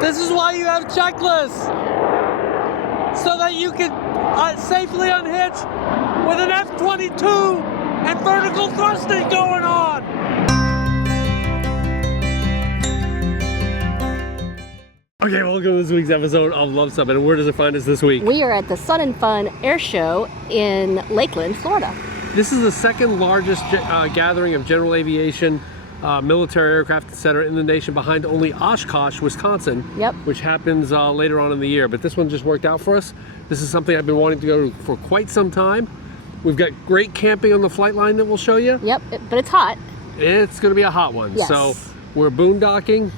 This is why you have checklists, so that you can safely unhitch with an F-22 and vertical thrusting going on. Okay, welcome to this week's episode of Luv Subbin. And where does it find us this week? We are at the Sun and Fun Air Show in Lakeland, Florida. This is the second largest gathering of general aviation, military aircraft, etc. in the nation, behind only Oshkosh, Wisconsin, which happens later on in the year. But this one just worked out for us. This is something I've been wanting to go to for quite some time. We've got great camping on the flight line that we'll show you. Yep, but it's hot. It's going to be a hot one. Yes. So we're boondocking.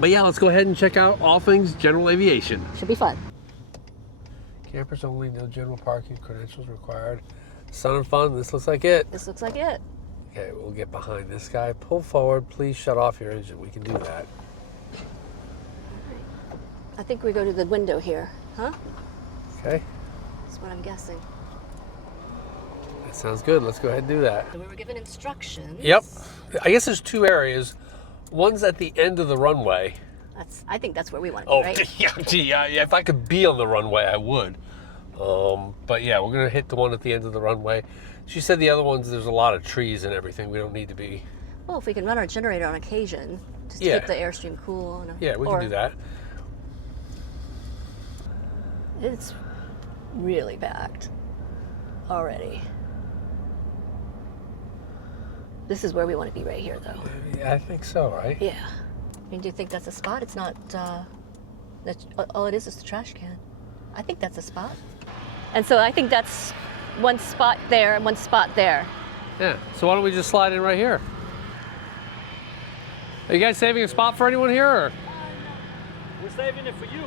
But yeah, let's go ahead and check out all things general aviation. Should be fun. Campers only, no general parking, credentials required. Sun and Fun, this looks like it. This looks like it. Okay, we'll get behind this guy. Pull forward, please shut off your engine. We can do that. I think we go to the window here, huh? Okay. That's what I'm guessing. That sounds good. Let's go ahead and do that. So we were given instructions. Yep. I guess there's two areas. One's at the end of the runway. I think that's where we want to be, right? Yeah, gee, if I could be on the runway, I would. But yeah, we're going to hit the one at the end of the runway. She said the other ones, there's a lot of trees and everything. We don't need to be. Well, if we can run our generator on occasion, just to keep the airstream cool. Yeah, we can do that. It's really packed already. This is where we want to be right here, though. Yeah, I think so, right? Yeah. I mean, do you think that's a spot? It's not, that's, all it is the trash can. I think that's a spot. And so I think that's one spot there and one spot there. Yeah, so why don't we just slide in right here? Are you guys saving a spot for anyone here? Or? We're saving it for you.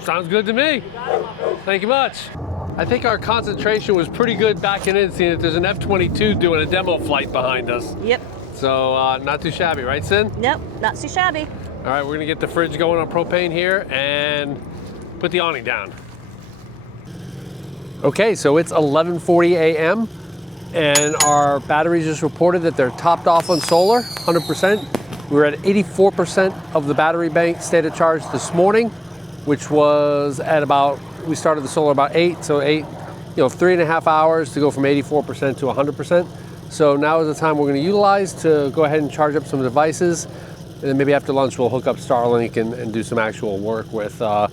Sounds good to me. You got it, my friend. Thank you much. I think our concentration was pretty good backing in, seeing that there's an F-22 doing a demo flight behind us. Yep. So not too shabby, right, Sin? Nope, not too shabby. All right, we're gonna get the fridge going on propane here and put the awning down. Okay, so it's 11:40 a.m. and our batteries just reported that they're topped off on solar, 100%. We were at 84% of the battery bank state of charge this morning, which was at about, we started the solar about 8, so 3.5 hours to go from 84% to 100%. So now is the time we're going to utilize to go ahead and charge up some devices, and then maybe after lunch we'll hook up Starlink and do some actual work with the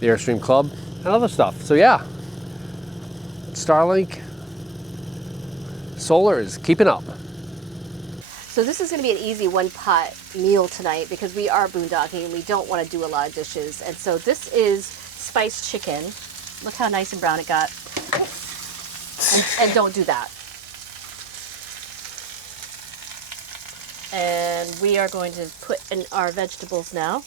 Airstream Club and other stuff. So yeah, Starlink, solar is keeping up. So this is going to be an easy one-pot meal tonight because we are boondocking and we don't want to do a lot of dishes. And so this is spiced chicken. Look how nice and brown it got. And don't do that. And we are going to put in our vegetables now.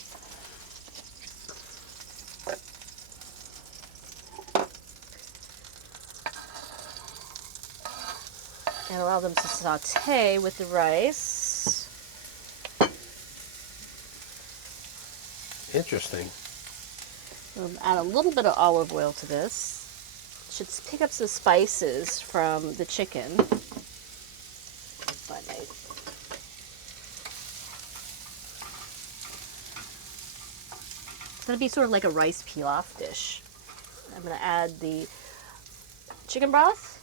And allow them to saute with the rice. Interesting. We'll add a little bit of olive oil to this. Should pick up some spices from the chicken. But it's going to be sort of like a rice pilaf dish. I'm going to add the chicken broth.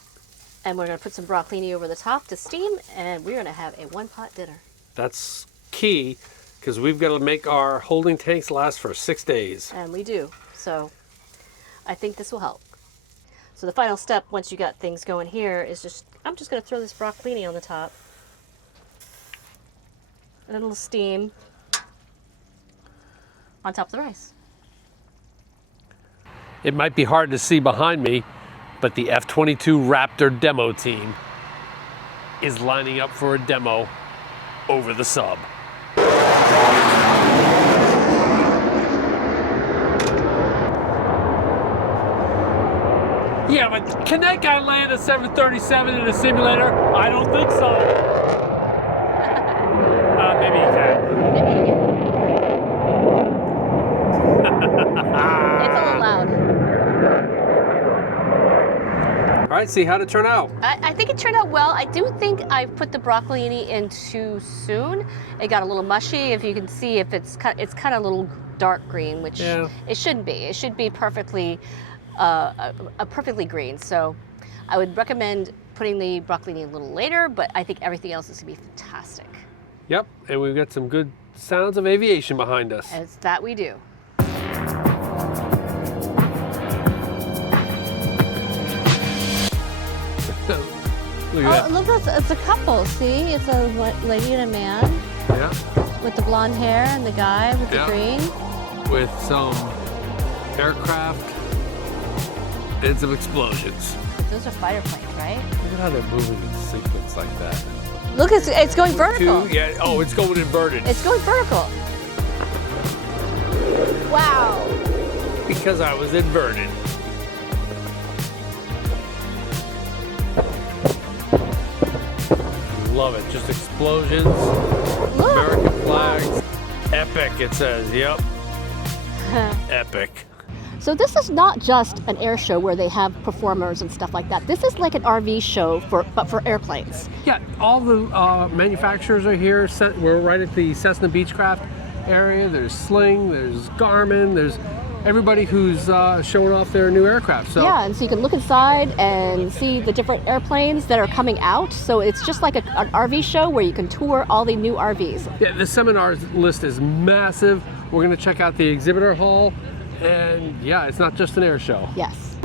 And we're going to put some broccolini over the top to steam, and we're going to have a one-pot dinner. That's key, because we've got to make our holding tanks last for 6 days. And we do. So I think this will help. So the final step, once you got things going here, is I'm just going to throw this broccolini on the top. And it'll steam on top of the rice. It might be hard to see behind me, but the F-22 Raptor demo team is lining up for a demo over the sub. Yeah, but can that guy land a 737 in a simulator? I don't think so. Maybe he can. Maybe he can. It's a little loud. All right, see, how'd it turn out? I think it turned out well. I do think I put the broccolini in too soon. It got a little mushy. If you can see, if it's kind of a little dark green, which Yeah. it shouldn't be. It should be perfectly, perfectly green. So I would recommend putting the broccolini a little later, but I think everything else is gonna be fantastic. Yep, and we've got some good sounds of aviation behind us. As that we do. Look at Oh, look, it's a couple. See, it's a lady and a man that. Yeah, with the blonde hair and the guy with the Yeah. green. with some aircraft and some explosions. Those are fighter planes, right? Look at how they're moving in sequence like that. Look, it's going vertical. Yeah, oh, it's going inverted. It's going vertical. Wow. Because I was inverted. Love it. Just explosions, Look. American flags. Epic, it says. Yep. Epic. So this is not just an air show where they have performers and stuff like that. This is like an RV show, but for airplanes. Yeah, all the manufacturers are here. We're right at the Cessna Beechcraft area. There's Sling, there's Garmin, there's everybody who's showing off their new aircraft. So Yeah, and so you can look inside and see the different airplanes that are coming out. So it's just like an RV show where you can tour all the new RVs. yeah, the seminars list is massive. We're going to check out the exhibitor hall. And yeah, it's not just an air show. Yes.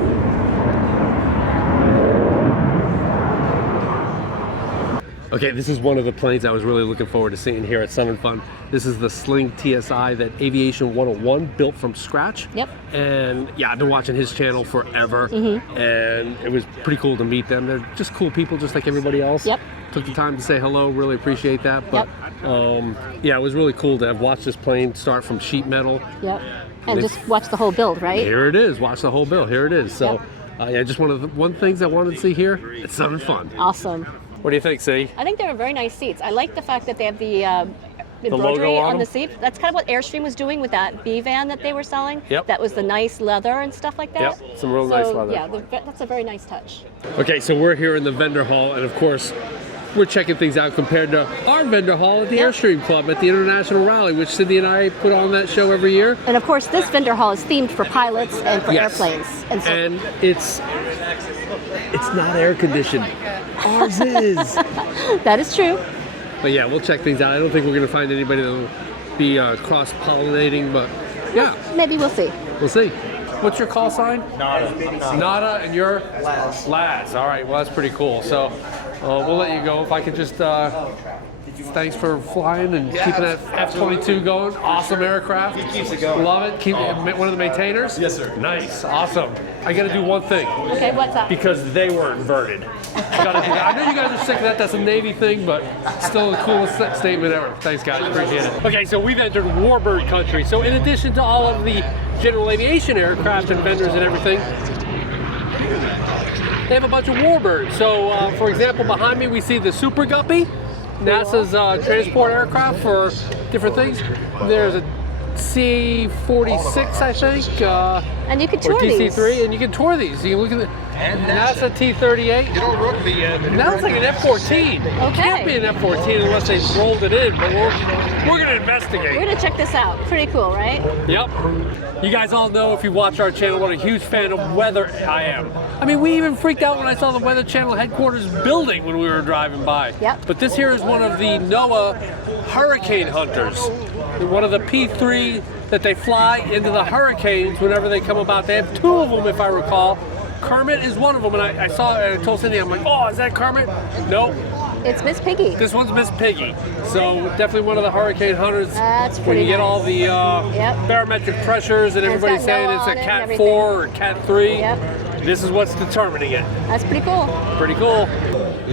Okay, this is one of the planes I was really looking forward to seeing here at Sun and Fun. This is the Sling TSI that Aviation 101 built from scratch. Yep. And yeah, I've been watching his channel forever. And it was pretty cool to meet them. They're just cool people, just like everybody else. Yep. Took the time to say hello, really appreciate that. But yeah, it was really cool to have watched this plane start from sheet metal. Yep. And just watch the whole build, right? Here it is, watch the whole bill, here it is. So yeah, just one of the things I wanted to see here, it's Sun and Fun. Awesome. What do you think, C? I think they're very nice seats. I like the fact that they have the embroidery logo on on the them? seat. That's kind of what Airstream was doing with that B van that they were selling. Yep. That was the nice leather and stuff like that. Yep, some real nice leather. Yeah, that's a very nice touch. Okay, so we're here in the vendor hall, and of course, we're checking things out compared to our vendor hall at the Airstream Club at the International Rally, which Cindy and I put on that show every year. And of course, this vendor hall is themed for pilots and for Yes. airplanes. And so And it's not air conditioned. Ours is. that is true. But yeah, we'll check things out. I don't think we're going to find anybody that will be cross-pollinating, but yeah, Maybe we'll see. we'll see. What's your call sign? Nada. Nada, and you're? Laz. Laz. All right, well, that's pretty cool. So we'll let you go. If I could just, thanks for flying and keeping that F-22 going. Awesome aircraft. He keeps it going. Love it. Keep one of the maintainers? Yes, sir. Nice. Awesome. I got to do one thing. Okay, what's up? Because they were inverted. Gotta do that. I know you guys are sick of that. That's a Navy thing, but still the coolest statement ever. Thanks, guys. Appreciate it. Okay, so we've entered Warbird country. So in addition to all of the general aviation aircraft and vendors and everything, they have a bunch of Warbirds. So, for example, behind me we see the Super Guppy, NASA's transport aircraft for different things. There's a C-46, I think. And you can Or tour these. DC-3, and you can tour these. You can look at the NASA T-38. You don't run the Now it's like an F-14. It can't be an F-14 unless they rolled it in, but we're going to investigate. We're gonna check this out. Pretty cool, right? Yep. You guys all know, if you watch our channel, what a huge fan of weather I am. I mean, we even freaked out when I saw the Weather Channel headquarters building when we were driving by. Yep. But this here is one of the NOAA hurricane hunters. One of the P3 that they fly into the hurricanes whenever they come about. They have two of them, if I recall. Kermit is one of them, and I saw it, and I told Cindy, I'm like, oh, is that Kermit? Nope. It's Miss Piggy. This one's Miss Piggy. So definitely one of the hurricane hunters. That's when pretty you get nice. all the Yep. barometric pressures and And it's everybody's got saying NOAA it's on a it and Cat everything. 4 or Cat 3. Yep. This is what's determining it. That's pretty cool. Pretty cool.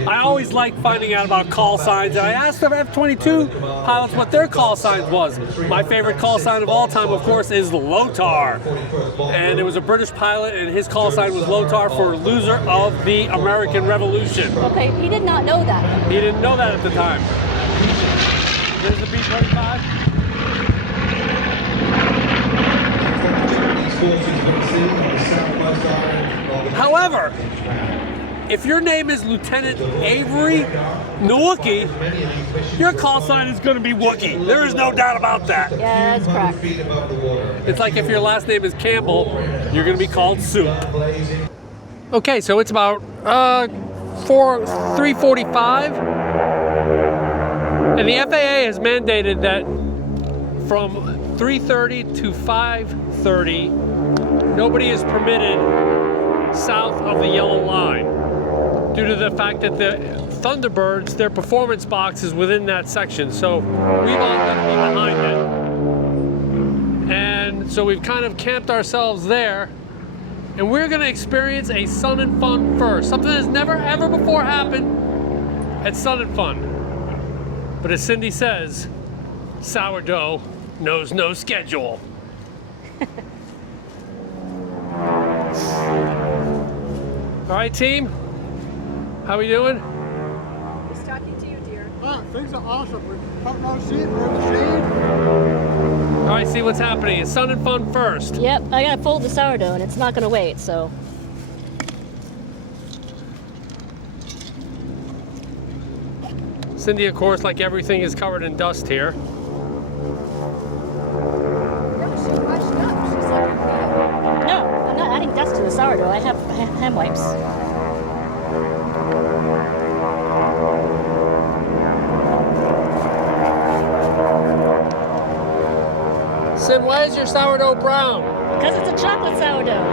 I always like finding out about call signs, and I asked the F-22 pilots what their call signs was. My favorite call sign of all time, of course, is LOTAR. And it was a British pilot, and his call sign was LOTAR for loser of the American Revolution. Okay, he did not know that. He didn't know that at the time. There's the B-25. However, if your name is Lieutenant Avery Nowookie, your call sign is going to be Wookie. There is no doubt about that. Yeah, that's correct. It's like if your last name is Campbell, you're going to be called Soup. Okay, so it's about 3:45, and the FAA has mandated that from 3:30 to 5:30, nobody is permitted south of the yellow line due to the fact that the Thunderbirds, their performance box is within that section, so we've all got to be behind it. And so we've kind of camped ourselves there, and we're going to experience a Sun and Fun first, something that's never ever before happened at Sun and Fun. But as Cindy says, sourdough knows no schedule. All right, team, how we doing? He's talking to you, dear. Ah, things are awesome. We're putting our seat, we're in the shade. All right, see what's happening. It's Sun and Fun first. Yep, I gotta fold the sourdough and it's not gonna wait, so. Cindy, of course, like everything, is covered in dust here. No, I'm not adding dust to the sourdough. I have hand wipes. Sim, why is your sourdough brown? Because it's a chocolate sourdough.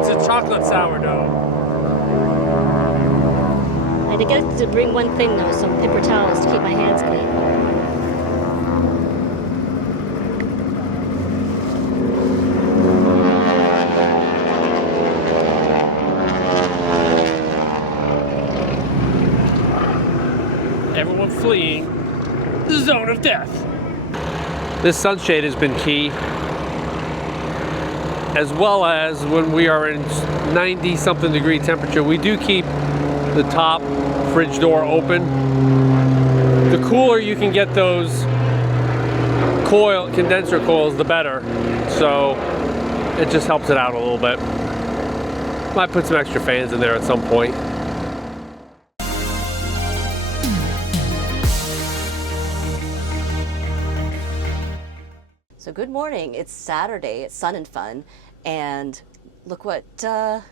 It's a chocolate sourdough. I had to get it to bring one thing though, some paper towels to keep my hands clean. Everyone fleeing the zone of death. This sunshade has been key, as well as when we are in 90-something degree temperature, we do keep the top fridge door open. The cooler you can get those condenser coils, the better. So it just helps it out a little bit. Might put some extra fans in there at some point. So good morning, it's Saturday, it's Sun and Fun, and look what the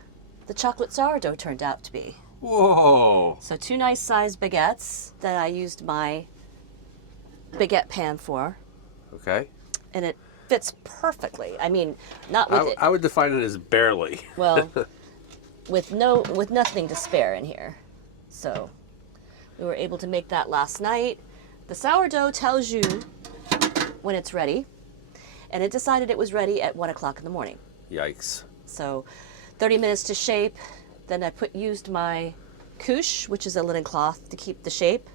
chocolate sourdough turned out to be. Whoa! So 2 nice sized baguettes that I used my baguette pan for, Okay. and it fits perfectly. I mean, not with it, I would define it as barely. well, with nothing to spare in here. So we were able to make that last night. The sourdough tells you when it's ready, and it decided it was ready at 1 o'clock in the morning. Yikes. So 30 minutes to shape. Then I used my couche, which is a linen cloth, to keep the shape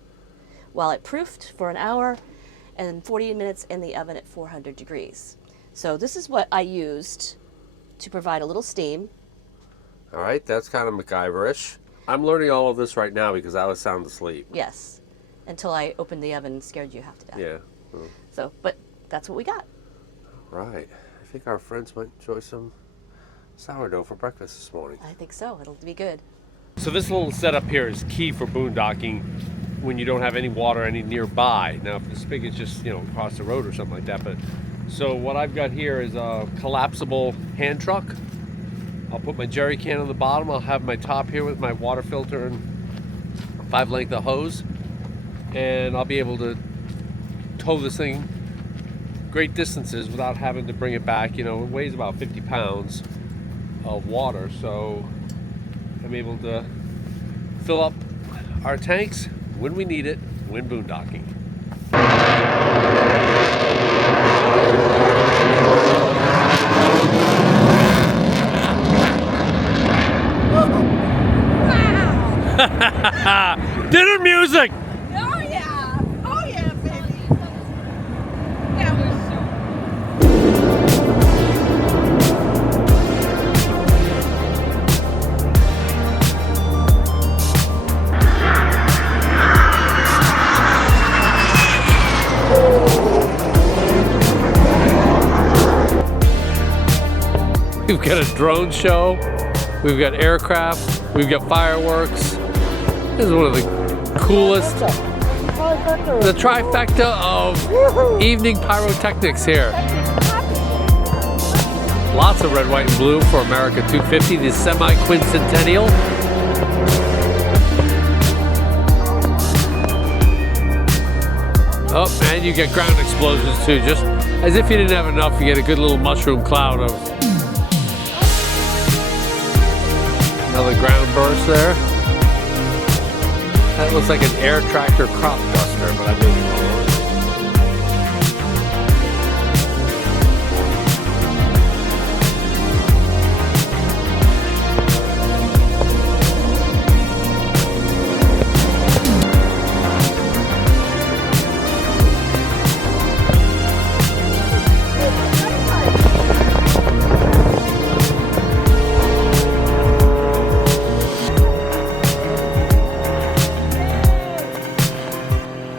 while it proofed for an hour, and 40 minutes in the oven at 400 degrees. So this is what I used to provide a little steam. All right, that's kind of MacGyver-ish. I'm learning all of this right now because I was sound asleep. Yes, until I opened the oven and scared you half to death. Yeah. So, but that's what we got. Right. I think our friends might enjoy some sourdough for breakfast this morning. I think so. It'll be good. So this little setup here is key for boondocking when you don't have any water any nearby. Now, if the spigot's just, across the road or something like that. But so what I've got here is a collapsible hand truck. I'll put my jerry can on the bottom. I'll have my top here with my water filter and 5-length of hose. And I'll be able to tow this thing great distances without having to bring it back. It weighs about 50 pounds of water, so I'm able to fill up our tanks when we need it, when boondocking. Dinner music! Oh yeah! Oh yeah, baby! That was so... We've got a drone show we've got aircraft, we've got fireworks. This is one of the coolest, the trifecta of evening pyrotechnics here. Lots of red, white, and blue for America 250, the semi-quincentennial. Oh, and you get ground explosions too. Just as if you didn't have enough, you get a good little mushroom cloud of another ground burst there. That looks like an air tractor crop duster, but I may be wrong.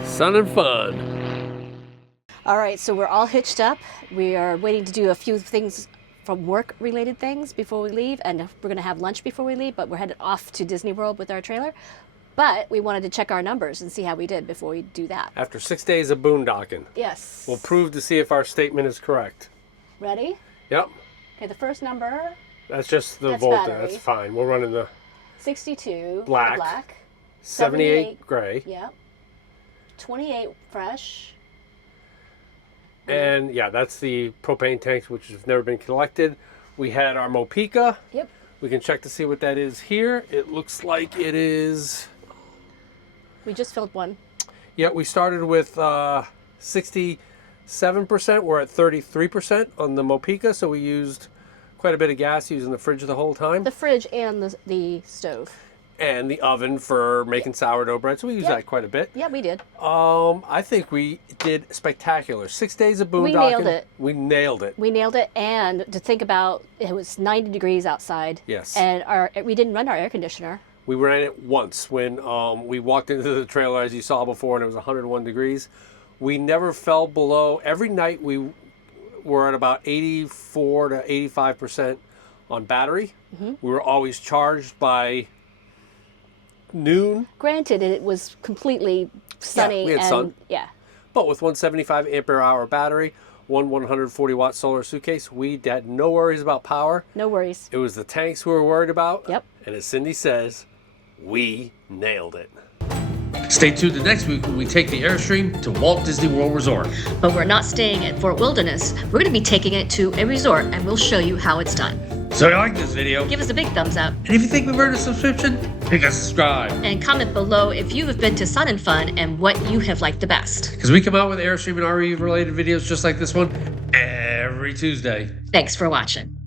Sun and fun. All right, so we're all hitched up. We are waiting to do a few things from work-related things before we leave, and we're gonna have lunch before we leave, but we're headed off to Disney World with our trailer. But we wanted to check our numbers and see how we did before we do that. After 6 days of boondocking, Yes. we'll prove to see if our statement is correct. Ready? Yep, Okay, the first number, that's just the That's Volta. battery. That's fine. We're running the 62. Black. Black. 78 gray. Yep. 28 fresh. And yeah, that's the propane tanks, which have never been collected. We had our Mopica. Yep. We can check to see what that is here. It looks like it is... We just filled one. Yeah, we started with 67%. We're at 33% on the Mopica, so we used quite a bit of gas using the fridge the whole time. The fridge and the stove. And the oven for making sourdough bread, so we use Yep. that quite a bit. Yeah, we did. I think we did spectacular. 6 days of boondocking. We nailed it. We nailed it. We nailed it, and to think about, it was 90 degrees outside. Yes. And we didn't run our air conditioner. We ran it once when we walked into the trailer, as you saw before, and it was 101 degrees. We never fell below. Every night we were at about 84 to 85% on battery. Mm-hmm. We were always charged by noon, Granted, it was completely sunny. we had and sun. Yeah. but with 175 ampere hour battery, one 140 watt solar suitcase, we had no worries about power. No worries. It was the tanks we were worried about. Yep. And as Cindy says, we nailed it. Stay tuned to next week when we take the Airstream to Walt Disney World Resort. But we're not staying at Fort Wilderness. We're going to be taking it to a resort, and we'll show you how it's done. So if you like this video, Give us a big thumbs up. and if you think we've earned a subscription, hit a subscribe. And comment below if you have been to Sun and Fun and what you have liked the best. Because we come out with Airstream and RE related videos just like this one every Tuesday. Thanks for watching.